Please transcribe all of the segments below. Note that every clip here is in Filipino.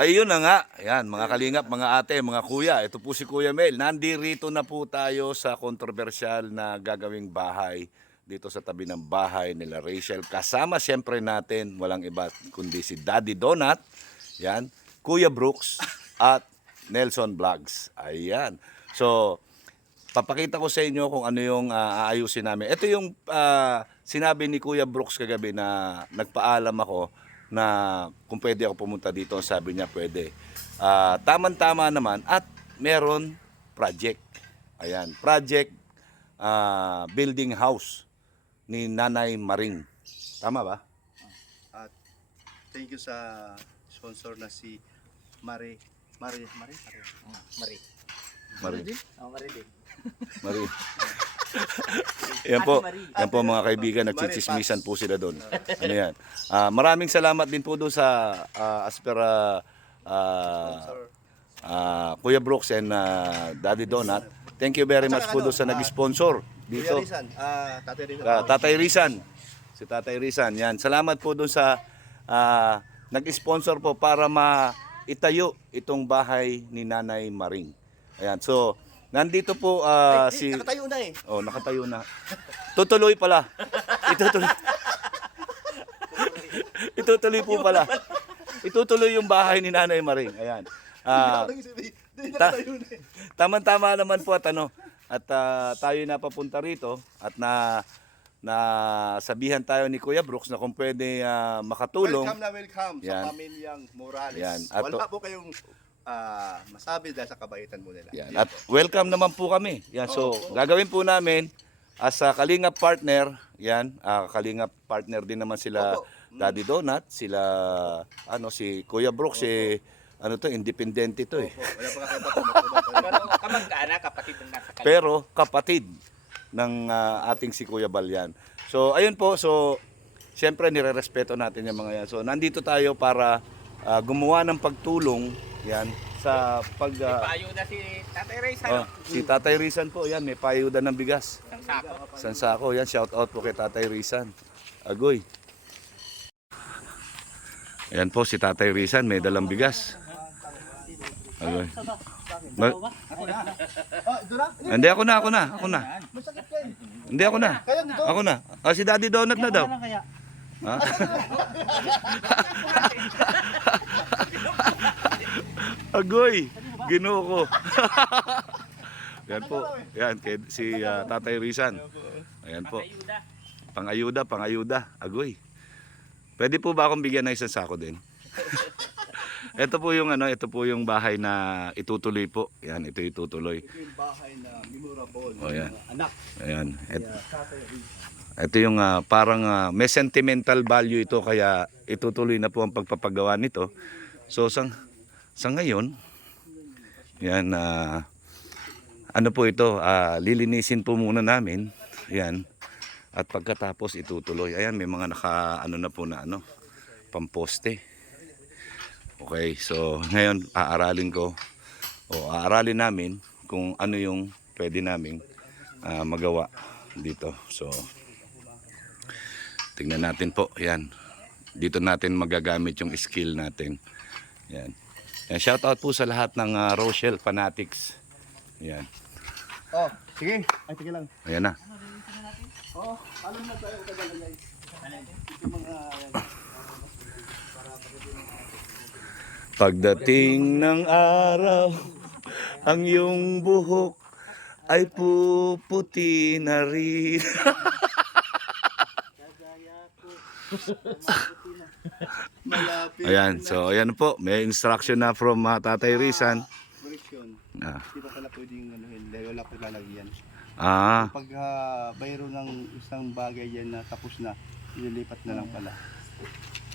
Ayun na nga. Ayan, mga kalingap, mga ate, mga kuya. Ito po si Kuya Mel. Nandirito na po tayo sa kontrobersyal na gagawing bahay dito sa tabi ng bahay nila Rachel. Kasama siyempre natin, walang iba kundi si Daddy Donut, yan, Kuya Brooks, at Nelson Vlogs. Ayan. So, papakita ko sa inyo kung ano yung aayusin namin. Ito yung sinabi ni Kuya Brooks kagabi na nagpaalam ako na kung pwede ako pumunta dito. Sabi niya pwede. Tama-tama naman at meron project. Ayan, project building house ni Nanay Maring. Tama ba? At thank you sa sponsor na si Mari. Mari. Maring. Oh, Mari din. Maring. Yan po, yan po mga kaibigan, nagchichismisan po sila doon. Ano yan? Maraming salamat din po doon sa Aspera Kuya Brooks and Daddy Donut. Thank you very much po doon sa nag-sponsor Kuya dito. Rizan, Tatay Rizan. Tatay Rizan. Si Tatay Rizan. Yan. Salamat po doon sa nag-sponsor po para maitayo itong bahay ni Nanay Maring. Ayan. So, nandito po si... Nakatayo na eh. Oh, nakatayo na. Tutuloy pala. Itutuloy. Itutuloy po pala. Itutuloy yung bahay ni Nanay Maring. Ayan. Tama-tama naman po at tayo napapunta rito at sabihan tayo ni Kuya Brooks na kung pwede makatulong. Welcome Yan. sa pamilyang Morales. Yan. At Wala po kayong masabi dahil sa kabaitan mo nila. Yan. At welcome naman po kami. Yan. So, gagawin po namin as a Kalingap partner, yan, Kalingap partner din naman sila Daddy Donut, sila si Kuya Brooks independent ito eh. Wala pa kakaiba. Pero kamag-anak, kapatid ng nasa Kalingap. Pero kapatid ng ating si Kuya Balyan. So, ayun po. So, siyempre nire-respeto natin yung mga yan. So, nandito tayo para gumawa ng pagtulong yan sa pag Payo na si Tatay Ray si Tatay Rizan po yan, may payudan ng bigas. Ang sako. Sansako yan, shout out po kay Tatay Rizan. Agoy. Ayan po si Tatay Rizan, may dalang bigas. Agoy. Hindi ako na. Hindi ako na. Ako na. Si Daddy Donut na daw. Ha? Agoy, Ginoo ko. Yan po. Yan si Tatay Rizan. Ayan po. Pangayuda. Agoy. Pwede po ba akong bigyan ng isang sako din? Ito po yung bahay na itutuloy po. Yan, ito itutuloy. Ito yung bahay na memorable Oh, yan. anak. Ayan. Tatay Rizan. Ito yung parang may sentimental value ito kaya itutuloy na po ang pagpapagawa nito. So sa ngayon, yan po ito, lilinisin po muna namin. Yan. At pagkatapos itutuloy. Ayan, may mga na po na pamposte. Okay, so ngayon aaralin namin kung ano yung pwede naming magawa dito. So tingnan natin po, yan. Dito natin magagamit yung skill natin. Yan. Shout out po sa lahat ng Rochelle fanatics. Yan. Oh, sige. Ay, sige lang. Ayan na. Oh, alam na tayo kagalan guys. Ito mga Pagdating ng araw, ang iyong buhok ay puputi na rin. malapit. Ayan, so ayan po, may instruction na from Tatay Rizan. Correction. Ah. Di ba pala pwedeng dahil wala po lalagyan. Ah, Pag bayro ng isang bagay yan na tapos na, ililipat na lang pala.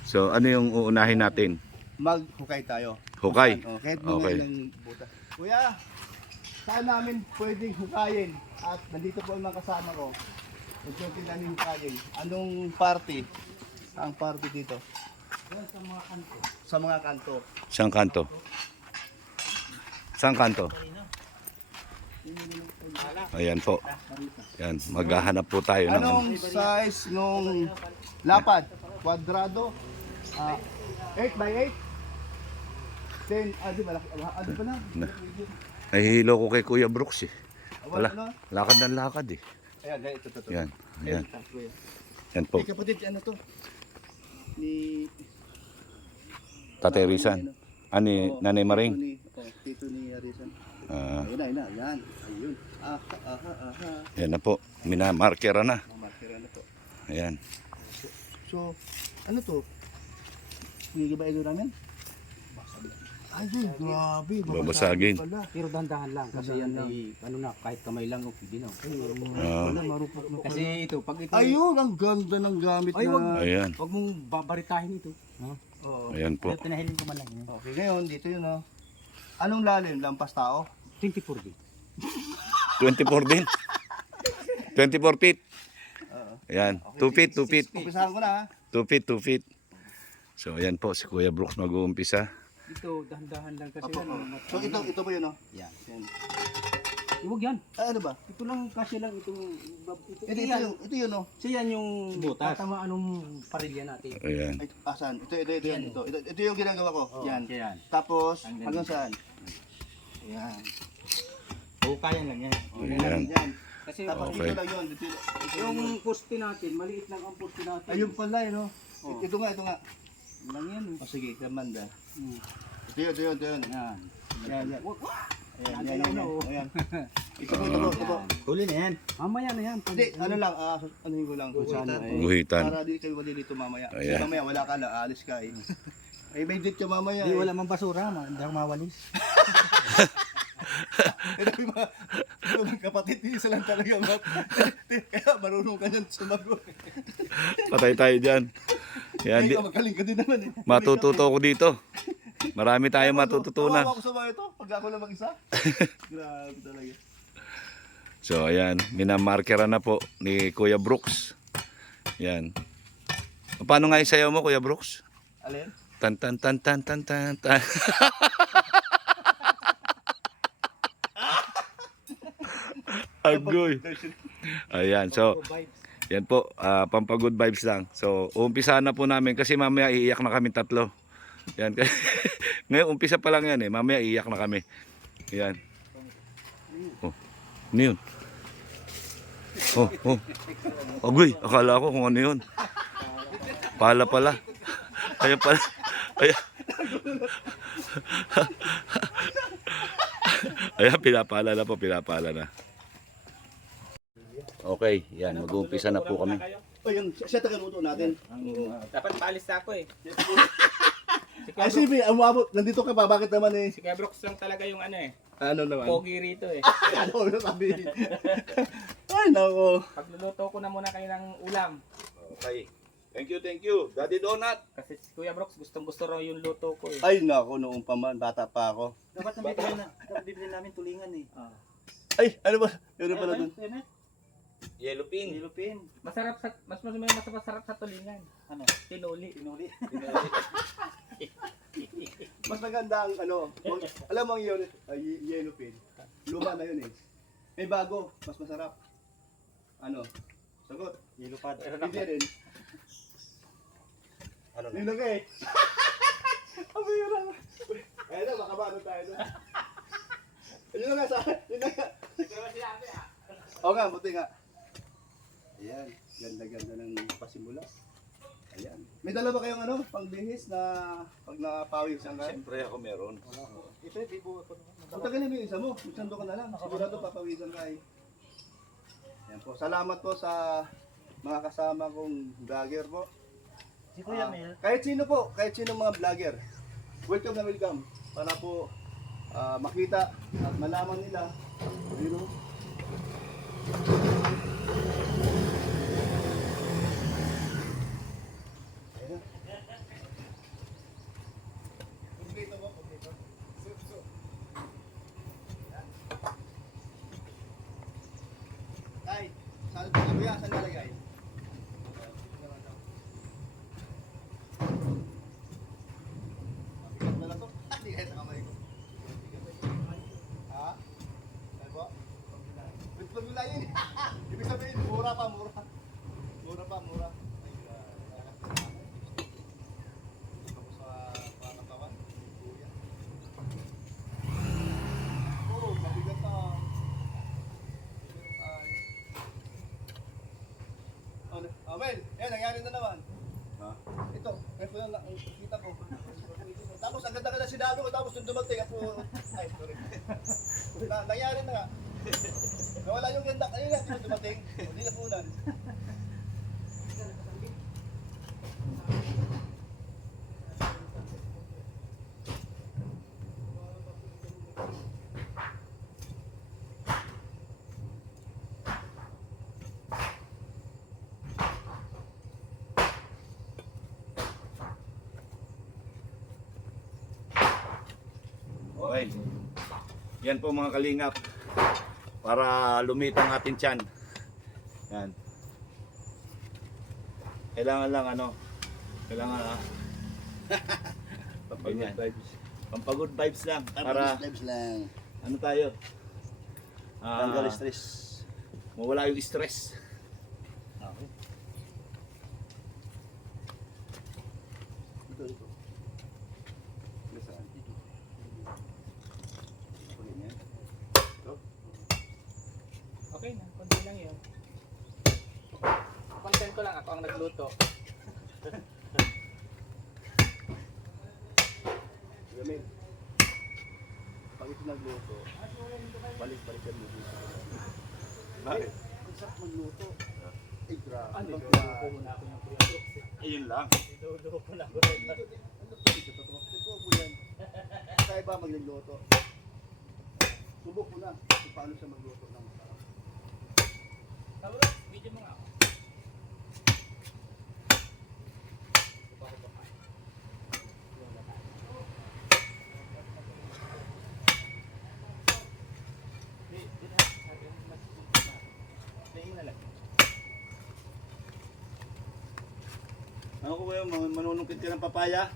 so ano yung uunahin natin? Maghukay tayo. Hukay. Oh, kahit mga Okay. ilang buta. Kuya, saan namin pwedeng hukayin? At nandito po ang mga kasama ko. Huwag namin hukayin. Anong party? Ang party dito? Sa mga kanto. Sa mga kanto. Saan kanto? Saan kanto? Ayan po. Yan, maghahanap po tayo ng Anong size nung lapad? Kwadrado? 8 by 8? Di malaki. Ano ba na? Nahihilo ko kay Kuya Brooks eh. Wala. Wala, lakad ng lakad eh. Ayan, ito. Yan, yan. Kuya. Yan po, Kapatid, ano to? Ni... Tatay Rizan. Ani, Oo, Nanay Maring. Tito ni Rizan. Ah, Ayun na, yan. Ayun. Aha. yan na po, minamarkera na. Mamakira na to. Ayan. So, ano to? Gigiba ito namin? Ay, grabe. Babasagin. Pala. Pero dahan-dahan lang kasi yan ay ano na kahit kamay lang okay din. Wala, marupok na pala. Kasi ito pag ito Ayun, ang ganda ng gamit Ay, na... Ayan, wag mong babaritahin ito. Ha? Oo. ayan po. Pero pinahilin ko man lang. Okay, ngayon, dito yun, oh. Anong lalim? Lampas tao? 24 din. 24 din. 24 feet. Oo. Ayan, 2 feet, 2 feet. Umpisahan ko na, ha? 2 feet, 2 feet. So ayan po, si Kuya Brooks mag-uumpisa. Ito dahan-dahan lang kasi Opo. yan. So, ito po yun, oh. Yan. Yan. Huwag yan. Ano ba? Ito lang kasi lang itong Ito yun, oh. siya yan yung tatama anong parilya natin. Ayan. Ay, asan? Ito yung ginagawa ko. Yan. Yan. Tapos, Hanggang hanggang saan? Yan. Hukayan lang yan. Ayan. Yan. Kasi Tapos Okay. dito lang yun. Dito, yung poste natin, maliit lang ang poste natin. ayun pala, no? Oh. Ito nga. lang yan. O sige, kamanda. Hmm. Ito yun. Yan. Yan. Yan. Ayan. Ito po. Huli na yan. Mamaya na yan. Hindi, ano lang, anuhin ko lang kung saan ay. Guhitan. Para di kayo malilito mamaya. Kasi Ayan. mamaya wala ka na, aalis ka eh. Eh, may date ka mamaya Di eh. wala mang basura, hindi ako mawalis. Ito yung mga kapatid, isa lang talaga. Kaya marunong ka niyan sumagot. Patay tayo dyan. Yan, Kaya magaling ka din naman eh. matututo ko dito. Marami tayong matututunan. Tawa ako sa mga ito, pag ako lang mag-isa. Grabe talaga. So ayan, minamarkera na po ni Kuya Brooks. Yan. Paano nga yung sayaw mo, Kuya Brooks? Alin? Tan tan tan tan tan tan tan. Agoy. Ayan, so yan po, pampagood vibes lang. So, umpisa na po namin kasi mamaya iiyak na kami tatlo. Yan. Ngayon, umpisa pa lang yan eh. Mamaya iiyak na kami. Yan. Oh, ano yun? Oh. Agoy, akala ko kung ano yun. Pala. Kaya pala. Kaya. Ayan, pinapala na. Okay, yan, mag-uumpisa na po kami. O yung siya tagaluto natin. Dapat paalis na ako eh. Ay, sige, umabot. Nandito ka pa. Bakit naman eh? Si Kuya Brooks lang talaga yung ano eh. Ano naman? Pogi rito eh. Ano ko sabihin? Ay, nako. Pagluluto ko na muna kayo ng ulam. Okay. Thank you. Daddy Donut. Kasi si Kuya Brooks gustong gusto raw yung luto ko eh. Ay, nako. Noong pa man. Bata pa ako. Dapat bibili namin tulingan eh. Ay, ano ba? Yun pala dun. Yellow pin. Masarap sa mas masarap sa tulingan. Ano? Tinuli. Mas maganda ang ano. Alam mo ang yellow pin. Luma na yun eh. May bago. Mas masarap. Ano? Sagot. Yellow pad. Hindi rin. Ano na? Nilagay eh. Ang bira. Ayun na, makabano tayo na. Yun na nga sa akin. Yun na nga. Oo nga, buti nga. Ayan, ganda-ganda ng pasimula. Ayan. May dala ba kayong ano, pangbihis na pag napawis ang kain? Siyempre ako meron. Ito di po ako. Ang tagal na yung isa mo, magsando ka na lang. Sigurado papawisan ka eh. Ayan po, salamat po sa mga kasama kong vlogger po. Si Kuya Mel. Kahit sino po, kahit sino mga vlogger. Welcome na welcome. Para po makita at malaman nila. Pero, Ay, saan po kuya? Saan nalagay? Mabigat na lang to. Hindi kahit sa kamay ko. Ha? Ano po? Wait, pagulayin. Well, yan, nangyari na naman. Ha? Ito, kaya ko lang kita ko. Tapos ang ganda-ganda sinabi ko, tapos nung dumating ako, ay, sorry. Nangyari na nga. Nawala yung ganda, ayun nga, hindi dumating. Hindi na punan. Okay. Yan po mga kalingap. Para lumitang ating tiyan. Yan. Kailangan lang ano. Kailangan pampagod vibes. Pampagod vibes lang. Para Lives lang. ano tayo? Tanggal stress. Mawala yung stress. Okay. Ito. Nasaan? Ito. Kunin yan. Ito. Okay na, konti lang yun. Content ko lang, ako ang nagluto. Gamil. Pag ito nagluto, balik-balik yan mo dito. Bakit? Ang sarap magluto. Ay, grabe. Niluluto muna ako ng Kuya Brooks. Ayun lang. Niluluto na ako. Totoo po yan. Kaya ba magluluto? Subok mo na kung paano siya magluto ng masarap. Sabi, video mo nga ako. Ano ko ba yun? Manunungkit ka ng papaya?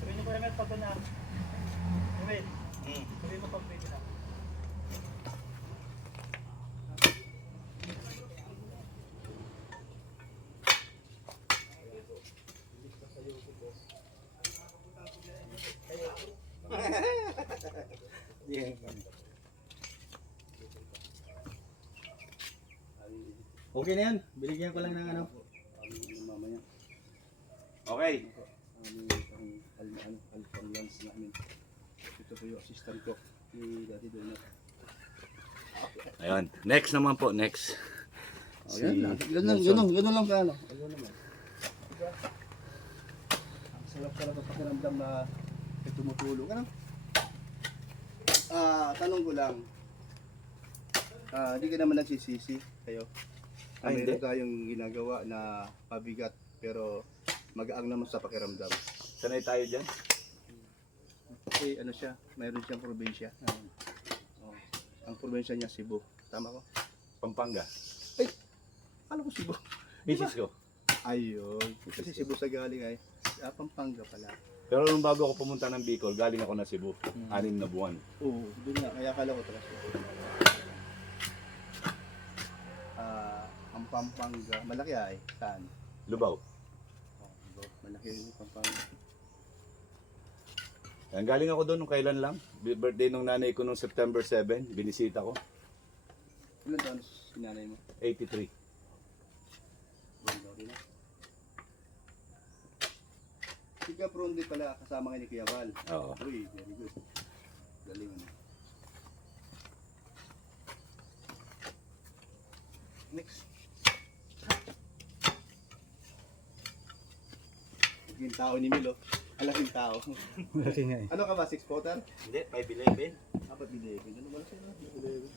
Sabihin niyo po namin pag na. Sabihin. Sabihin mo pag pwede na. Okay na yan. Binigyan ko lang ng ano. Mamaya. Okay. Al-Lance namin. Ito po yung assistant ko. Ni Daddy Donut. Ayun. Next naman po. Next. Oh, yan lang. Ganun lang ka ano. Ayun naman. Diba? Ang sarap-sarap ang pakiramdam na may tumutulong. Ano? Tanong ko lang. Hindi ka naman nagsisisi kayo. Ay, Meron hindi. tayong ginagawa na pabigat pero magaang naman sa pakiramdam. Sanay tayo dyan. Kasi ano siya, mayroon siyang probinsya. Oh, ang probinsya niya Cebu. Tama ko? Pampanga. Alam ko Cebu. Misis ko. Ayun. Kasi Cebu sa galing ay Pampanga pala. Pero nung bago ako pumunta ng Bicol, galing ako na Cebu. 6 na buwan. Oo, doon nga. Kaya akala ko talaga. Ang Pampanga, malaki ay. Saan? Lubao. Malaki yung Pampanga. Yan, galing ako doon nung kailan lang. Birthday nung nanay ko nung September 7. Binisita ko. Ilan taon sinanay mo? 83. Ganda rin na. Si Caprondi pala kasama kayo ni Kuya Val. Oo. Uy, very good. Galing ano. Next. Yung tao ni Milo. Alaking tao. Malaki nga eh. Ano ka ba? 6-footer? Hindi, 5'11". Apat bilibin. Ano ba siya? Bilibin.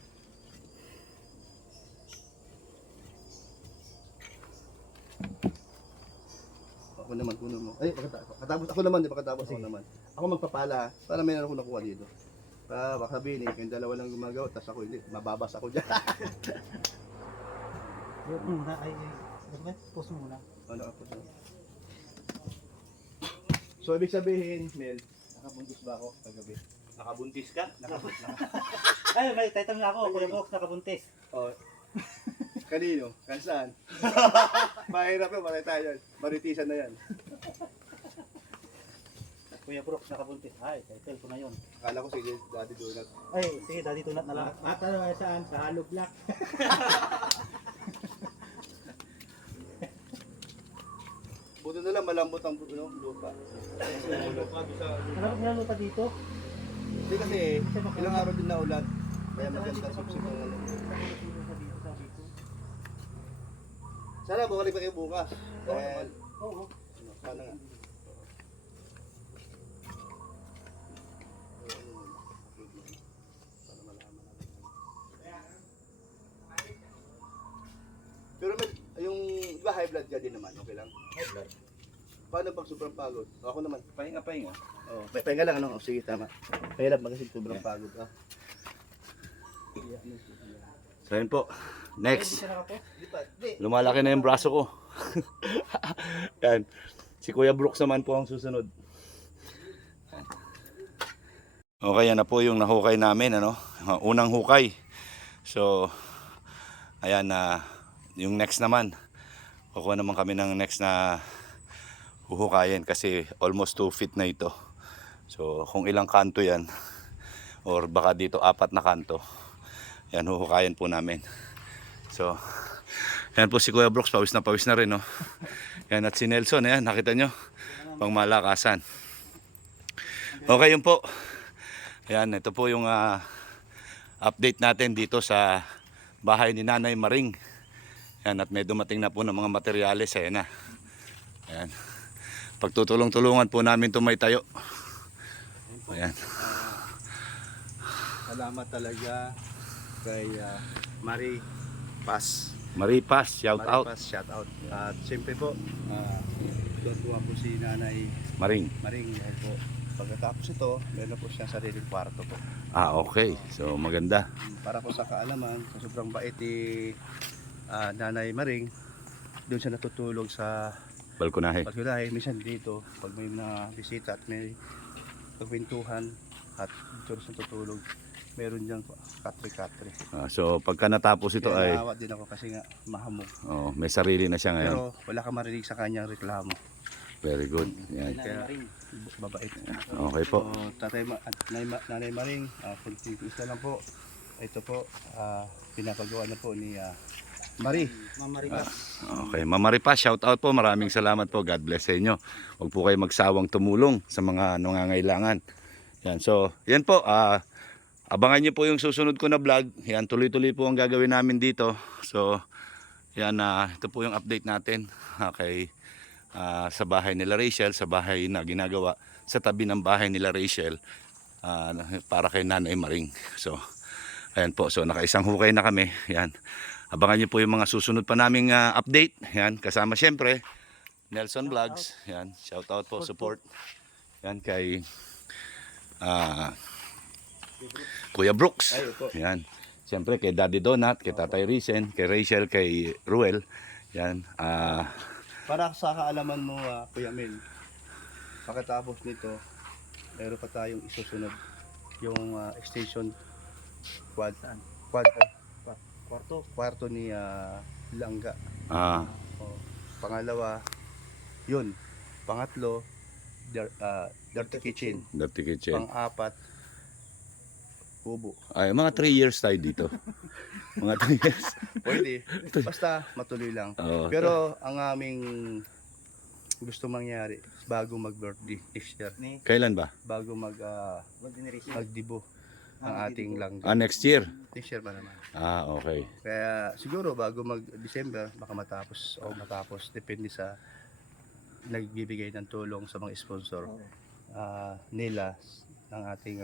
Ako naman, kuno mo. Ay, pagkatapos ako naman, pagkatapos ako naman. Ako magpapala ha, para may ako nakuha dito. Baka sabihin kayong dalawa lang gumagawa, tapos ako hindi, mababas ako dyan. Yun muna, post mo muna. Ano ako to? So, ibig sabihin, Mel, nakabuntis ba ako kagabi? Nakabuntis ka? Ay, may title na ako, Kuya Box, nakabuntis. Oh. Kanino? Saan? Mahirap yun, maray tayo yan. Maritisan na yan. Kuya Box, nakabuntis. Ay, title ko na yun. Akala ko sige, Daddy Donut. Ay, sige, Daddy Tunat na lang. At ano, saan? Sa Hollow Block. Buto na lang malambot ang lupa. Marami na lupa dito. Hindi kasi, ilang araw din na ulan. Kaya maganda subsip ang ano. Sana bumalik pa kayo bukas. Dahil, Oo. sana nga. Pero yung, di ba high blood ka din naman, okay lang? High blood. Paano pag sobrang pagod? Ako naman. Pahinga. Oh, pahinga lang ano. Oh, sige, tama. Mahirap kasi sobrang pagod. Ah. So yun po. Next. Siya nakapost? Di pa, di. Lumalaki na yung braso ko. Yan. Si Kuya Brooks naman po ang susunod. Okay, yan na po yung nahukay namin, ano? Unang hukay. So, ayan na yung next naman. Kukuha naman kami ng next na huhukayin kasi almost 2 feet na ito. So, kung ilang kanto yan or baka dito 4 na kanto. Yan, huhukayin po namin. So, yan po si Kuya Brooks, pawis na rin, no? Yan, at si Nelson, yan, nakita nyo? Pang malakasan. Okay, yun po. Yan, ito po yung update natin dito sa bahay ni Nanay Maring. Yan, at may dumating na po ng mga materyales, ayan na. Ayan. Pagtutulong-tulungan po namin tumaytayo. Ayan. Salamat talaga kay Marie Paz. Maripas, shout out. Marie Paz, shout out. At siyempre po, tuwa po si Nanay Maring. Maring dahil po pagkatapos ito, meron po siyang sariling kwarto po. Ah, okay. So, maganda. Para po sa kaalaman, sa sobrang bait ni Nanay Maring, doon siya natutulog sa Balkonahe. pagkulahe. Minsan dito, pag may mga bisita at may pagpintuhan at dito siya tutulog, meron diyang katri-katri. So, pagka natapos ito ay Kaya naawa din ako kasi nga mahamog. may sarili na siya ngayon. Pero wala ka marinig sa kanyang reklamo. Very good. Yan. Kaya babait. Okay po. So, at Nanay Maring, kung isa lang po, ito po, pinapagawa na po ni Marie. Mamaripas. Okay, Mama Ripa, shout out po. Maraming salamat po. God bless sa inyo. Huwag po kayo magsawang tumulong sa mga nangangailangan. Yan, so, yan po. Abangan niyo po yung susunod ko na vlog. Yan, tuloy-tuloy po ang gagawin namin dito. So, yan, ito po yung update natin. Okay, sa bahay nila Rachel, sa bahay na ginagawa sa tabi ng bahay nila Rachel para kay Nanay Maring. So, ayan po. So, nakaisang hukay na kami. Yan. Abangan niyo po yung mga susunod pa naming update. Yan, kasama siyempre Nelson Vlogs. Yan, shout out po, support. Yan kay Kuya Brooks. Ay, po. Yan. Siyempre kay Daddy Donut, kay Tatay Risen, kay Rachel, kay Ruel. Yan. Para sa kaalaman mo, Kuya Mel, pagkatapos nito, meron pa tayong isusunod. Yung extension quad kwarto ni Langga. Pangalawa, yun. Pangatlo, dirty kitchen. Dirty kitchen. Pang-apat, kubo. Ay, mga 3 years tayo dito. Mga 3 years. Pwede. Basta matuloy lang. Oo. Pero ang aming gusto mangyari bago mag-birthday next year, Kailan ba? bago magdibo ang ating Langga. Next year. Next year ba naman? Okay. Kaya siguro bago mag-December baka matapos depende sa nagbibigay ng tulong sa mga sponsor nila ng ating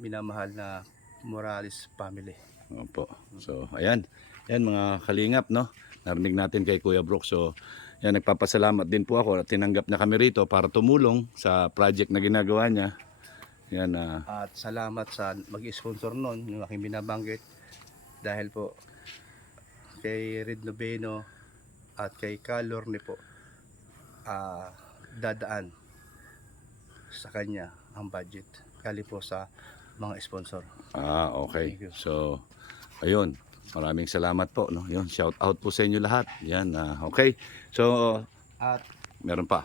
minamahal na Morales family. Opo. So, ayan. Yan mga kalingap, no? Narinig natin kay Kuya Brooks. So, yan, nagpapasalamat din po ako at tinanggap niya kami rito para tumulong sa project na ginagawa niya. Yan, At salamat sa mag-sponsor noon, yung aking binabanggit. Dahil po kay Red Noveno at kay Calorne po, dadaan sa kanya ang budget. Kali po sa mga sponsor. okay. Thank you. So, ayun. Maraming salamat po, no? Yun, shout out po sa inyo lahat. Yan, okay. So, At meron pa.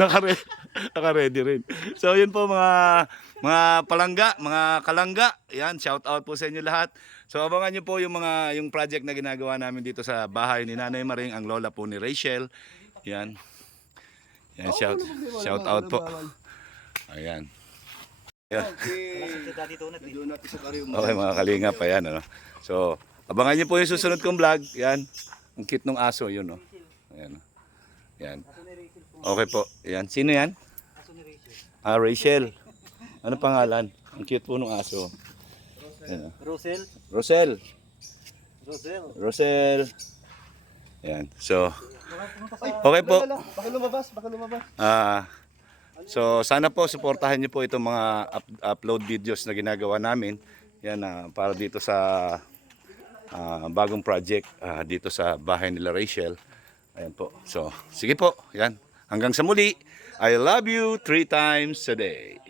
Naka-ready rin. So yun po mga palangga, mga kalangga. Yan, shout out po sa inyo lahat. So abangan niyo po yung project na ginagawa namin dito sa bahay ni Nanay Maring, ang lola po ni Rachel. Yan. Yan, shout out po. Ayan. Okay mga kalingap, ayan ano. So, abangan niyo po yung susunod kong vlog. Yan. Ang cute ng aso yun, no. Ayan. Yan. Okay po. Yan. Sino yan? Rachel. Ano pangalan? Ang cute po ng aso. Yan, Rosel. Rosel. Rosel. Rosel. Yan. So, okay po. Baka lumabas, baka lumabas. So sana po suportahan niyo po itong mga upload videos na ginagawa namin. Yan para dito sa bagong project dito sa bahay nila Rachel. Ayan po. So sige po. Yan. Hanggang sa muli. I love you 3 times a day.